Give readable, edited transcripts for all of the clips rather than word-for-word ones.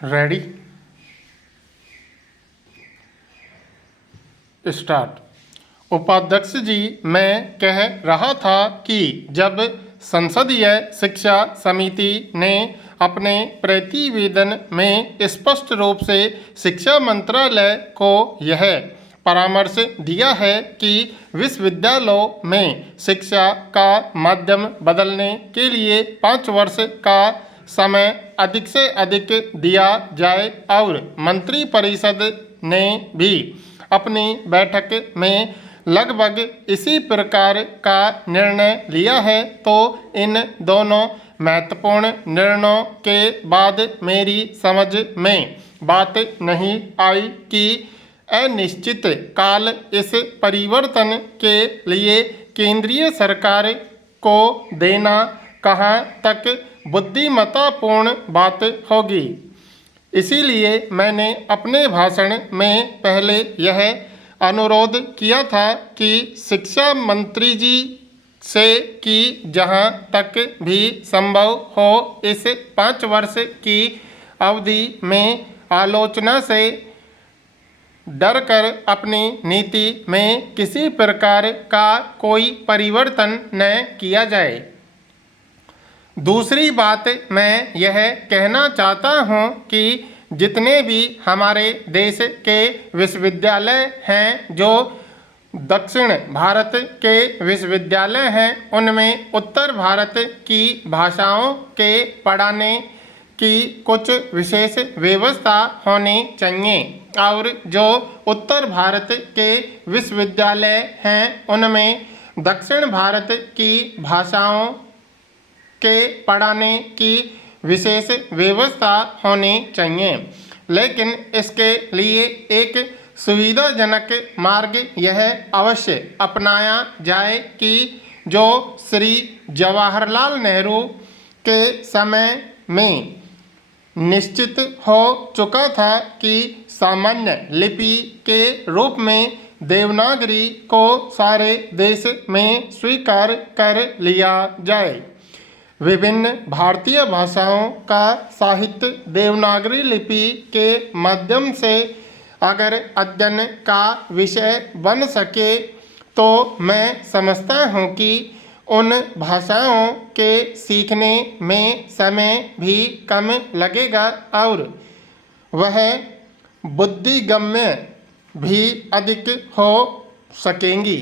Ready start. उपाध्यक्ष जी, मैं कह रहा था कि जब संसदीय शिक्षा समिति ने अपने प्रतिवेदन में स्पष्ट रूप से शिक्षा मंत्रालय को यह परामर्श दिया है कि विश्वविद्यालयों में शिक्षा का माध्यम बदलने के लिए 5 वर्ष का समय अधिक से अधिक दिया जाए और मंत्रिपरिषद ने भी अपनी बैठक में लगभग इसी प्रकार का निर्णय लिया है, तो इन दोनों महत्वपूर्ण निर्णयों के बाद मेरी समझ में बात नहीं आई कि अनिश्चित काल इस परिवर्तन के लिए केंद्रीय सरकार को देना कहाँ तक बुद्धिमत्तापूर्ण बात होगी। इसीलिए मैंने अपने भाषण में पहले यह अनुरोध किया था कि शिक्षा मंत्री जी से कि जहां तक भी संभव हो इस 5 वर्ष की अवधि में आलोचना से डरकर अपनी नीति में किसी प्रकार का कोई परिवर्तन न किया जाए। दूसरी बात मैं यह कहना चाहता हूँ कि जितने भी हमारे देश के विश्वविद्यालय हैं, जो दक्षिण भारत के विश्वविद्यालय हैं, उनमें उत्तर भारत की भाषाओं के पढ़ाने की कुछ विशेष व्यवस्था होनी चाहिए और जो उत्तर भारत के विश्वविद्यालय हैं उनमें दक्षिण भारत की भाषाओं के पढ़ाने की विशेष व्यवस्था होनी चाहिए। लेकिन इसके लिए एक सुविधाजनक मार्ग यह अवश्य अपनाया जाए कि जो श्री जवाहरलाल नेहरू के समय में निश्चित हो चुका था कि सामान्य लिपि के रूप में देवनागरी को सारे देश में स्वीकार कर लिया जाए। विभिन्न भारतीय भाषाओं का साहित्य देवनागरी लिपि के माध्यम से अगर अध्ययन का विषय बन सके तो मैं समझता हूँ कि उन भाषाओं के सीखने में समय भी कम लगेगा और वह बुद्धिगम्य भी अधिक हो सकेंगी।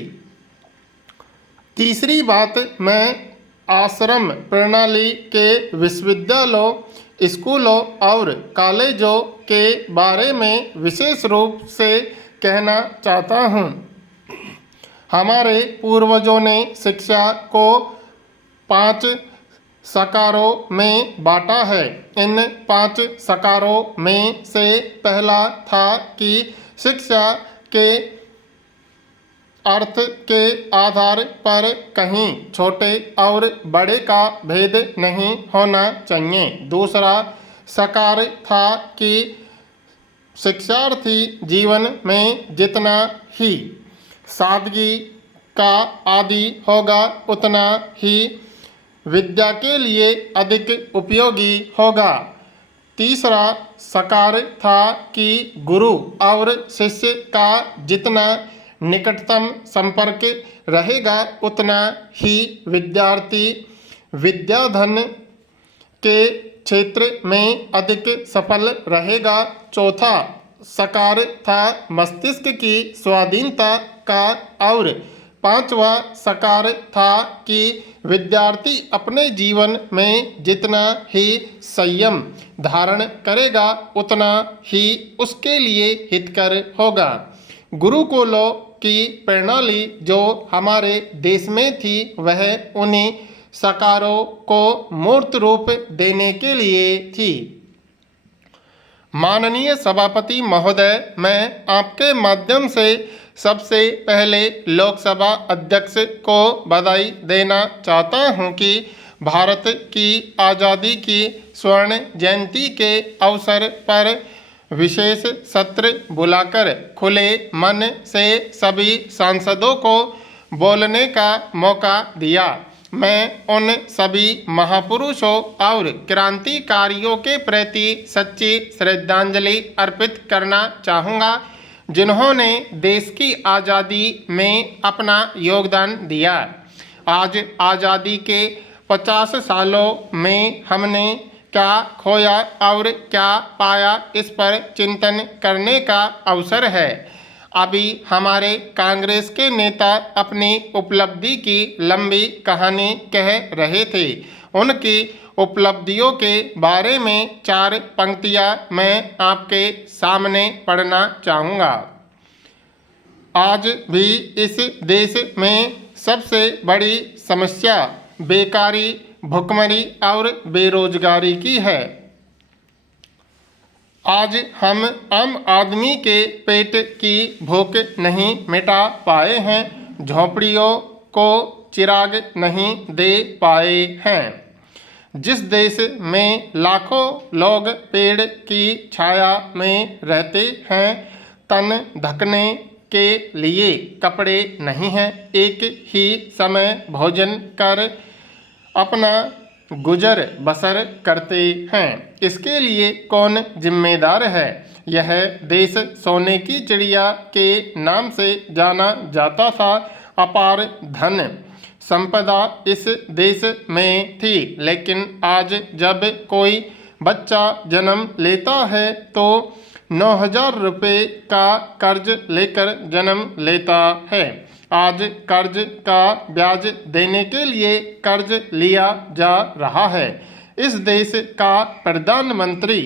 तीसरी बात, मैं आश्रम प्रणाली के विश्वविद्यालयों, स्कूलों और कॉलेजों के बारे में विशेष रूप से कहना चाहता हूँ। हमारे पूर्वजों ने शिक्षा को 5 साकारों में बांटा है। इन 5 साकारों में से पहला था कि शिक्षा के अर्थ के आधार पर कहीं छोटे और बड़े का भेद नहीं होना चाहिए। दूसरा साकार था कि शिक्षार्थी जीवन में जितना ही सादगी का आदी होगा उतना ही विद्या के लिए अधिक उपयोगी होगा। तीसरा साकार था कि गुरु और शिष्य का जितना निकटतम संपर्क रहेगा उतना ही विद्यार्थी विद्याधन के क्षेत्र में अधिक सफल रहेगा। चौथा साकार था मस्तिष्क की स्वाधीनता का और पांचवा साकार था कि विद्यार्थी अपने जीवन में जितना ही संयम धारण करेगा उतना ही उसके लिए हितकर होगा। गुरुकुलों की प्रणाली जो हमारे देश में थी वह उन्हीं साकारों को मूर्त रूप देने के लिए थी। माननीय सभापति महोदय, मैं आपके माध्यम से सबसे पहले लोकसभा अध्यक्ष को बधाई देना चाहता हूं कि भारत की आज़ादी की स्वर्ण जयंती के अवसर पर विशेष सत्र बुलाकर खुले मन से सभी सांसदों को बोलने का मौका दिया। मैं उन सभी महापुरुषों और क्रांतिकारियों के प्रति सच्ची श्रद्धांजलि अर्पित करना चाहूँगा जिन्होंने देश की आज़ादी में अपना योगदान दिया। आज आज़ादी के 50 सालों में हमने क्या खोया और क्या पाया, इस पर चिंतन करने का अवसर है। अभी हमारे कांग्रेस के नेता अपनी उपलब्धि की लंबी कहानी कह रहे थे। उनकी उपलब्धियों के बारे में 4 पंक्तियां मैं आपके सामने पढ़ना चाहूँगा। आज भी इस देश में सबसे बड़ी समस्या बेकारी, भुखमरी और बेरोजगारी की है। आज हम आम आदमी के पेट की भूख नहीं मिटा पाए हैं, झोंपड़ियों को चिराग नहीं दे पाए हैं। जिस देश में लाखों लोग पेड़ की छाया में रहते हैं, तन ढकने के लिए कपड़े नहीं हैं, एक ही समय भोजन कर अपना गुजर बसर करते हैं, इसके लिए कौन जिम्मेदार है? यह देश सोने की चिड़िया के नाम से जाना जाता था। अपार धन संपदा इस देश में थी, लेकिन आज जब कोई बच्चा जन्म लेता है तो 9,000 रुपये का कर्ज लेकर जन्म लेता है। आज कर्ज का ब्याज देने के लिए कर्ज लिया जा रहा है। इस देश का प्रधानमंत्री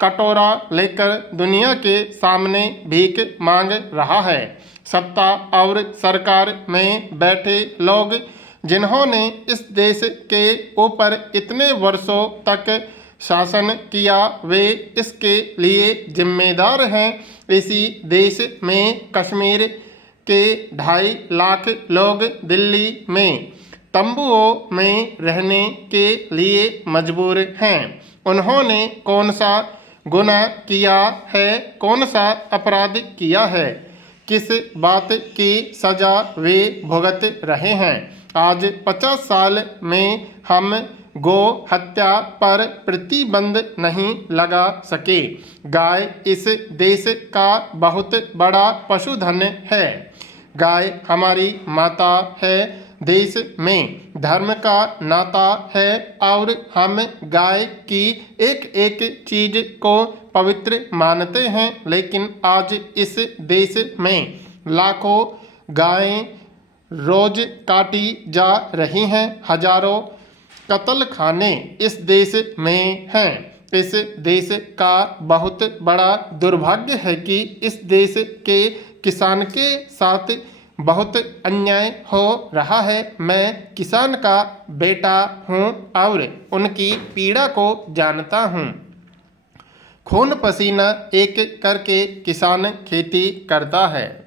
कटोरा लेकर दुनिया के सामने भीख मांग रहा है। सत्ता और सरकार में बैठे लोग जिन्होंने इस देश के ऊपर इतने वर्षों तक शासन किया, वे इसके लिए जिम्मेदार हैं। इसी देश में कश्मीर के 2.5 लाख लोग दिल्ली में तंबुओं में रहने के लिए मजबूर हैं। उन्होंने कौन सा गुनाह किया है, कौन सा अपराध किया है, किस बात की सजा वे भुगत रहे हैं? आज 50 साल में हम गौ हत्या पर प्रतिबंध नहीं लगा सके। गाय इस देश का बहुत बड़ा पशुधन है। गाय हमारी माता है। देश में धर्म का नाता है और हम गाय की एक एक चीज को पवित्र मानते हैं, लेकिन आज इस देश में लाखों गायें रोज काटी जा रही हैं। हजारों कत्ल खाने इस देश में हैं। इस देश का बहुत बड़ा दुर्भाग्य है कि इस देश के किसान के साथ बहुत अन्याय हो रहा है। मैं किसान का बेटा हूँ और उनकी पीड़ा को जानता हूँ। खून पसीना एक करके किसान खेती करता है।